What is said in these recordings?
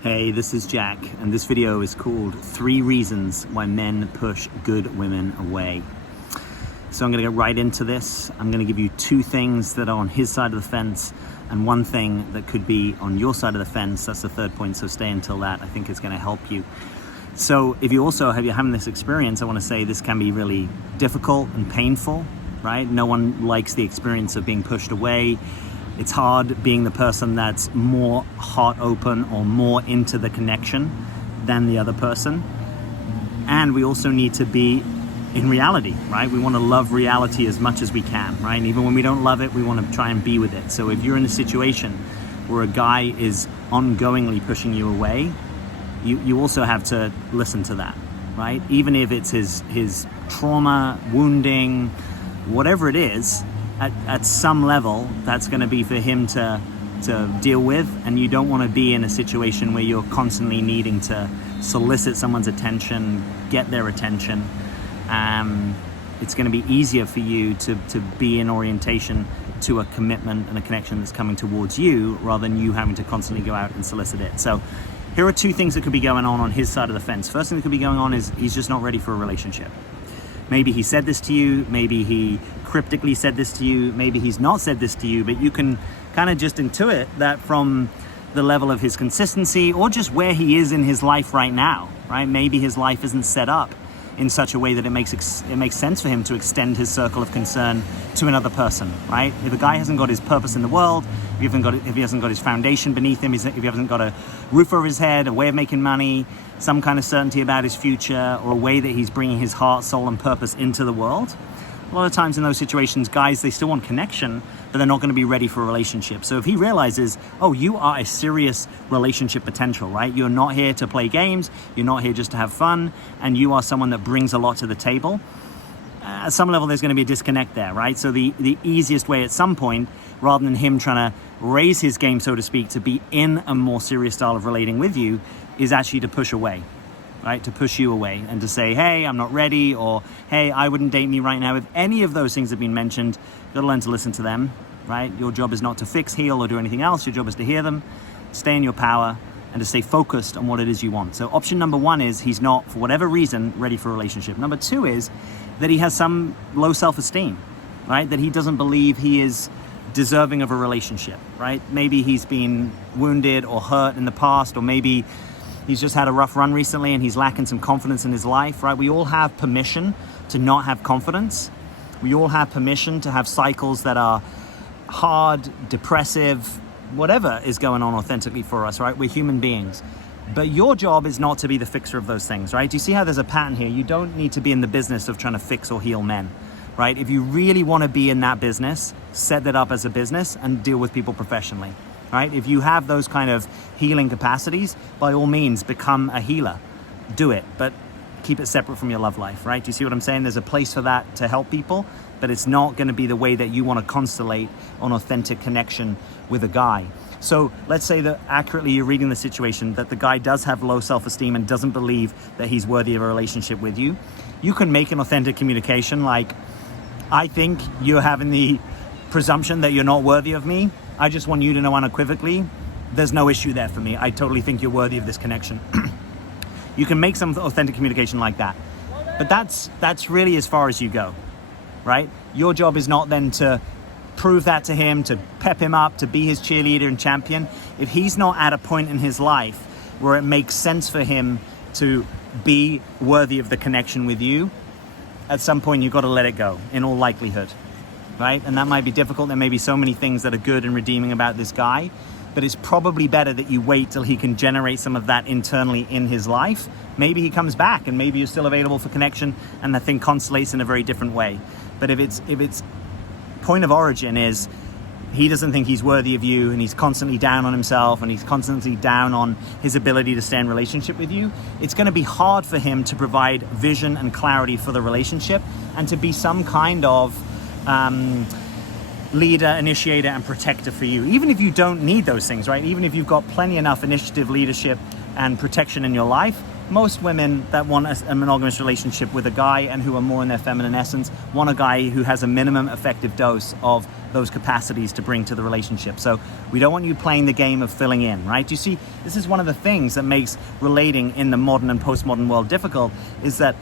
Hey, this is Jack, and this video is called 3 Reasons Why Men Push Good Women Away. So I'm going to get right into this. I'm going to give you 2 things that are on his side of the fence and 1 thing that could be on your side of the fence. That's the 3rd point, so stay until that. I think it's going to help you. So if you also you're having this experience, I want to say this can be really difficult and painful, right? No one likes the experience of being pushed away. It's hard being the person that's more heart open or more into the connection than the other person. And we also need to be in reality, right? We want to love reality as much as we can, right? And even when we don't love it, we want to try and be with it. So if you're in a situation where a guy is ongoingly pushing you away, you also have to listen to that, right? Even if it's his trauma, wounding, whatever it is, at some level, that's going to be for him to deal with, and you don't want to be in a situation where you're constantly needing to solicit someone's attention, get their attention. It's going to be easier for you to be in orientation to a commitment and a connection that's coming towards you rather than you having to constantly go out and solicit it. So here are 2 things that could be going on his side of the fence. First thing that could be going on is he's just not ready for a relationship. Maybe he said this to you, maybe he cryptically said this to you, maybe he's not said this to you, but you can kind of just intuit that from the level of his consistency or just where he is in his life right now, right? Maybe his life isn't set up in such a way that it makes sense for him to extend his circle of concern to another person, right? If a guy hasn't got his purpose in the world, if he hasn't got his foundation beneath him, if he hasn't got a roof over his head, a way of making money, some kind of certainty about his future, or a way that he's bringing his heart, soul, and purpose into the world, a lot of times in those situations, guys, they still want connection, but they're not going to be ready for a relationship. So if he realizes, oh, you are a serious relationship potential, right? You're not here to play games, you're not here just to have fun, and you are someone that brings a lot to the table, at some level there's going to be a disconnect there, right? So the easiest way at some point, rather than him trying to raise his game, so to speak, to be in a more serious style of relating with you, is actually to push away. Right, to push you away and to say, hey, I'm not ready, or hey, I wouldn't date me right now. If any of those things have been mentioned, you've got to learn to listen to them, right? Your job is not to fix, heal, or do anything else. Your job is to hear them, stay in your power, and to stay focused on what it is you want. So option number 1 is he's not, for whatever reason, ready for a relationship. Number 2 is that he has some low self-esteem, right? That he doesn't believe he is deserving of a relationship, right? Maybe he's been wounded or hurt in the past, or maybe he's just had a rough run recently and he's lacking some confidence in his life, right? We all have permission to not have confidence. We all have permission to have cycles that are hard, depressive, whatever is going on authentically for us, right? We're human beings. But your job is not to be the fixer of those things, right? Do you see how there's a pattern here? You don't need to be in the business of trying to fix or heal men, right? If you really want to be in that business, set that up as a business and deal with people professionally. Right? If you have those kind of healing capacities, by all means, become a healer. Do it, but keep it separate from your love life, right? Do you see what I'm saying? There's a place for that to help people, but it's not going to be the way that you want to constellate on authentic connection with a guy. So let's say that accurately you're reading the situation, that the guy does have low self-esteem and doesn't believe that he's worthy of a relationship with you. You can make an authentic communication like, I think you're having the presumption that you're not worthy of me. I just want you to know unequivocally, there's no issue there for me. I totally think you're worthy of this connection. You can make some authentic communication like that. But that's really as far as you go, right? Your job is not then to prove that to him, to pep him up, to be his cheerleader and champion. If he's not at a point in his life where it makes sense for him to be worthy of the connection with you, at some point you've got to let it go, in all likelihood. Right? And that might be difficult. There may be so many things that are good and redeeming about this guy, but it's probably better that you wait till he can generate some of that internally in his life. Maybe he comes back and maybe you're still available for connection and the thing constellates in a very different way. But if its point of origin is he doesn't think he's worthy of you and he's constantly down on himself and he's constantly down on his ability to stay in relationship with you, it's going to be hard for him to provide vision and clarity for the relationship and to be some kind of leader, initiator, and protector for you. Even if you don't need those things, right? Even if you've got plenty enough initiative, leadership, and protection in your life, most women that want a monogamous relationship with a guy and who are more in their feminine essence want a guy who has a minimum effective dose of those capacities to bring to the relationship. So we don't want you playing the game of filling in, right? Do you see, this is one of the things that makes relating in the modern and postmodern world difficult, is that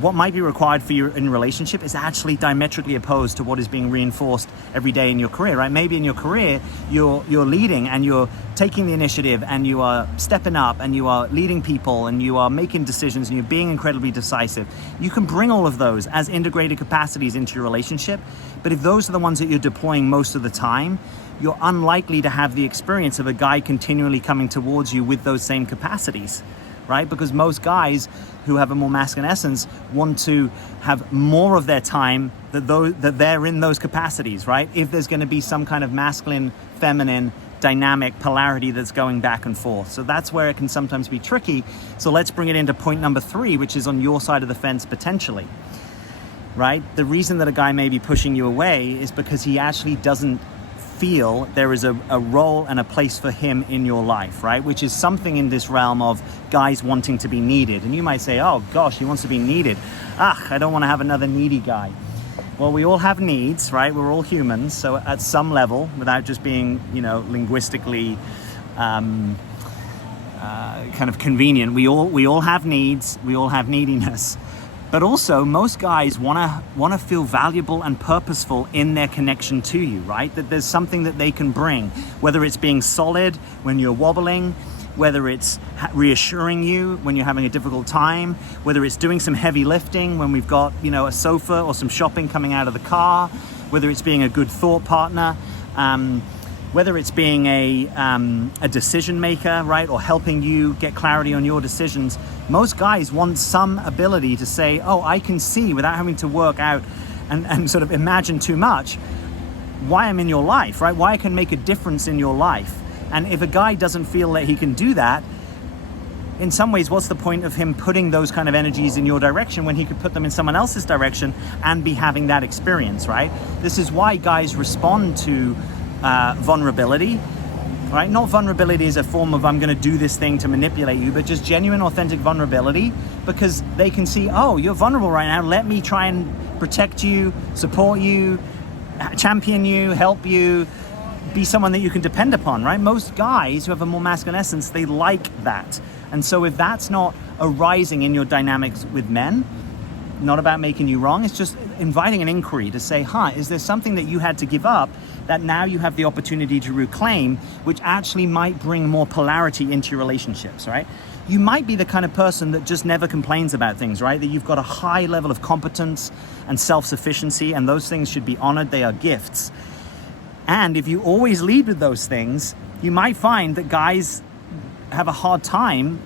what might be required for you in a relationship is actually diametrically opposed to what is being reinforced every day in your career, right? Maybe in your career, you're leading and you're taking the initiative and you are stepping up and you are leading people and you are making decisions and you're being incredibly decisive. You can bring all of those as integrated capacities into your relationship, but if those are the ones that you're deploying most of the time, you're unlikely to have the experience of a guy continually coming towards you with those same capacities, right? Because most guys who have a more masculine essence want to have more of their time that they're in those capacities, right? If there's going to be some kind of masculine, feminine, dynamic polarity that's going back and forth. So that's where it can sometimes be tricky. So let's bring it into point number 3, which is on your side of the fence potentially, right? The reason that a guy may be pushing you away is because he actually doesn't feel there is a role and a place for him in your life, right? Which is something in this realm of guys wanting to be needed. And you might say, oh gosh, he wants to be needed. I don't want to have another needy guy. Well, we all have needs, right? We're all humans. So at some level, without just being, linguistically kind of convenient, we all have needs. We all have neediness. But also, most guys want to feel valuable and purposeful in their connection to you, right? That there's something that they can bring, whether it's being solid when you're wobbling, whether it's reassuring you when you're having a difficult time, whether it's doing some heavy lifting when we've got, a sofa or some shopping coming out of the car, whether it's being a good thought partner, whether it's being a decision maker, right, or helping you get clarity on your decisions. Most guys want some ability to say, oh, I can see without having to work out and sort of imagine too much why I'm in your life, right? Why I can make a difference in your life. And if a guy doesn't feel that he can do that, in some ways, what's the point of him putting those kind of energies in your direction when he could put them in someone else's direction and be having that experience, right? This is why guys respond to vulnerability, right? Not vulnerability as a form of I'm going to do this thing to manipulate you, but just genuine, authentic vulnerability, because they can see, oh, you're vulnerable right now. Let me try and protect you, support you, champion you, help you, be someone that you can depend upon, right? Most guys who have a more masculine essence, they like that. And so if that's not arising in your dynamics with men, not about making you wrong, it's just inviting an inquiry to say, is there something that you had to give up that now you have the opportunity to reclaim, which actually might bring more polarity into your relationships, right? You might be the kind of person that just never complains about things, right? That you've got a high level of competence and self-sufficiency, and those things should be honored. They are gifts. And if you always lead with those things, you might find that guys have a hard time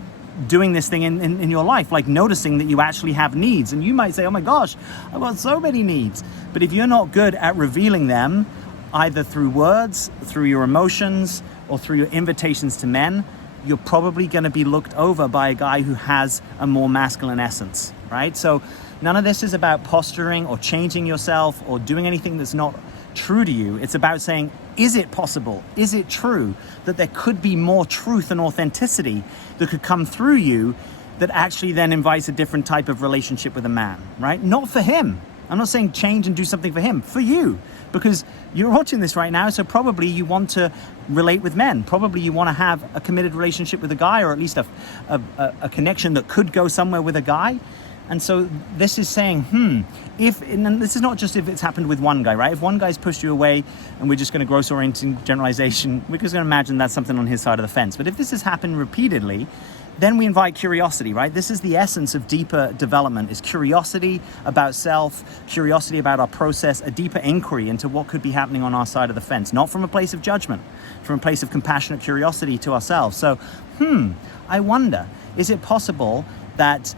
doing this thing in your life, like noticing that you actually have needs. And you might say, oh my gosh, I've got so many needs. But if you're not good at revealing them, either through words, through your emotions, or through your invitations to men, you're probably going to be looked over by a guy who has a more masculine essence, right? So none of this is about posturing or changing yourself or doing anything that's not true to you. It's about saying, is it possible? Is it true that there could be more truth and authenticity that could come through you that actually then invites a different type of relationship with a man, right? Not for him. I'm not saying change and do something for him, for you, because you're watching this right now. So probably you want to relate with men. Probably you want to have a committed relationship with a guy, or at least a connection that could go somewhere with a guy. And so this is saying, and this is not just if it's happened with one guy, right? If one guy's pushed you away and we're just going to gross oriented generalization, we're just going to imagine that's something on his side of the fence. But if this has happened repeatedly, then we invite curiosity, right? This is the essence of deeper development, is curiosity about self, curiosity about our process, a deeper inquiry into what could be happening on our side of the fence, not from a place of judgment, from a place of compassionate curiosity to ourselves. So, I wonder, is it possible that,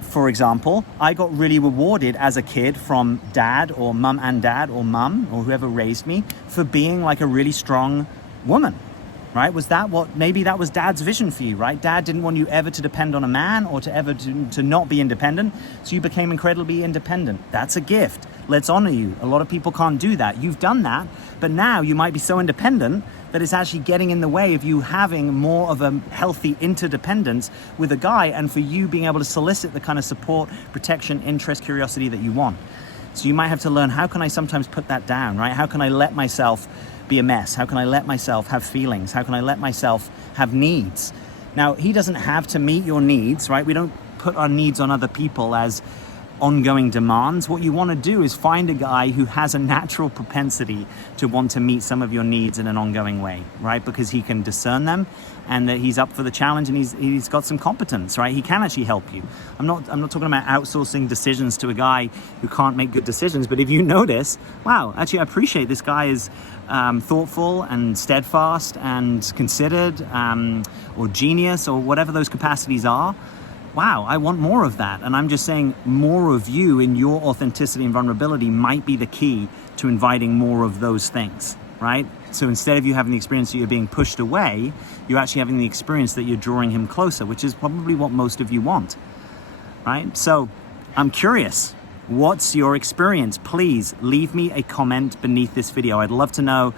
for example, I got really rewarded as a kid from dad or mum and dad or mum or whoever raised me for being like a really strong woman, right? Maybe that was dad's vision for you, right? Dad didn't want you ever to depend on a man or to not be independent. So you became incredibly independent. That's a gift. Let's honor you. A lot of people can't do that. You've done that, but now you might be so independent that it's actually getting in the way of you having more of a healthy interdependence with a guy, and for you being able to solicit the kind of support, protection, interest, curiosity that you want. So you might have to learn, how can I sometimes put that down, right? How can I let myself be a mess? How can I let myself have feelings? How can I let myself have needs? Now, he doesn't have to meet your needs, right? We don't put our needs on other people as ongoing demands. What you want to do is find a guy who has a natural propensity to want to meet some of your needs in an ongoing way, right? Because he can discern them, and that he's up for the challenge, and he's got some competence, right? He can actually help you. I'm not talking about outsourcing decisions to a guy who can't make good decisions, but if you notice, wow, actually I appreciate this guy is thoughtful and steadfast and considered, or genius, or whatever those capacities are. Wow, I want more of that. And I'm just saying, more of you in your authenticity and vulnerability might be the key to inviting more of those things, right? So instead of you having the experience that you're being pushed away, you're actually having the experience that you're drawing him closer, which is probably what most of you want, right? So I'm curious, what's your experience? Please leave me a comment beneath this video. I'd love to know,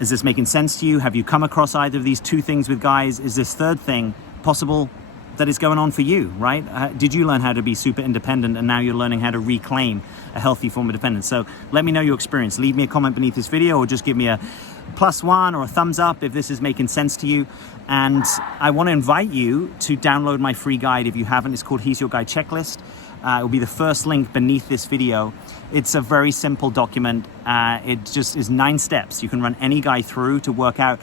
is this making sense to you? Have you come across either of these two things with guys? Is this third thing possible that is going on for you, right? Did you learn how to be super independent, and now you're learning how to reclaim a healthy form of dependence? So let me know your experience. Leave me a comment beneath this video, or just give me a +1 or a thumbs up if this is making sense to you. And I want to invite you to download my free guide if you haven't. It's called He's Your Guide Checklist. It will be the first link beneath this video. It's a very simple document. It just is 9 steps you can run any guy through to work out,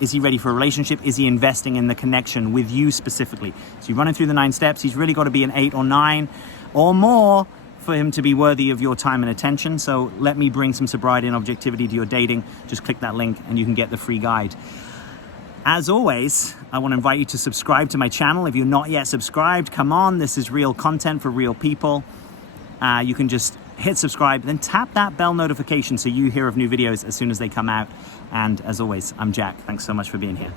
is he ready for a relationship? Is he investing in the connection with you specifically? So you run him through the 9 steps. He's really got to be an 8 or 9 or more for him to be worthy of your time and attention. So let me bring some sobriety and objectivity to your dating. Just click that link and you can get the free guide. As always, I want to invite you to subscribe to my channel. If you're not yet subscribed, come on. This is real content for real people. You can just hit subscribe, then tap that bell notification so you hear of new videos as soon as they come out. And as always, I'm Jack. Thanks so much for being here.